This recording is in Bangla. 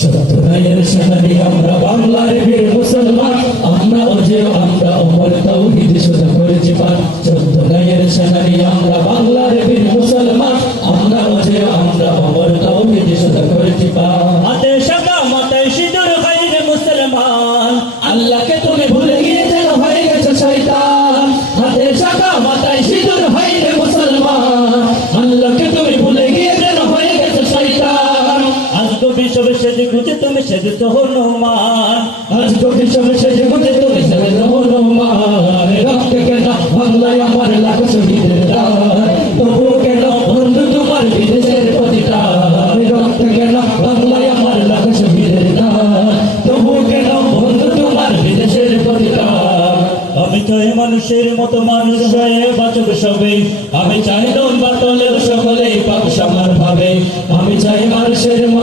সত্যের সেনানি আমরা বাংলার বীর মুসলমান, আমরা অজেয় আমরা অমর তাওহীদ শুধু করেছি পান। সত্যের সেনানি আমরা বাংলার বীর মুসলমান, আমরা অজেয় আমরা অমর তাওহীদ শুধু করেছি পান। হাতে শাখা মাথায় সিঁদুর খাইরে মুসলমান, আল্লাহকে তুমি ভুলে গিয়ে যেন হয়ে গেছে শয়তান। হাতে শাখা মাথায় সিঁদুর হাইরে মুসলমান, আল্লাহকে তুমি ভুলে গিয়ে যেন হয়ে গেছে শয়তান। আজকে বিষবে সেজে গুজে তুমি সেজেছো হনুমান, আজকে বিষবে সেজে গুজে তুমি সেজেছো হনুমান। রক্তে কেন বাংলায় আমার লাখ শহীদের দান, তবু কেন বন্ধু তোমার বিদেশের প্রতিটান। রক্তে কেন বাংলায় আমার লাখ শহীদের দান, তবু কেন বন্ধু তোমার বিদেশের প্রতিটান। আমি চাই মানুষের মতো মানুষ হয়ে বাঁচব সবে, আমি চাই দল বাতলের সকলেই পাক সমান ভাবে। আমি চাই মানুষের